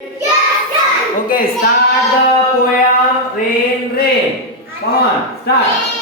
Okay, start the poem Rain Rain. Come on, start.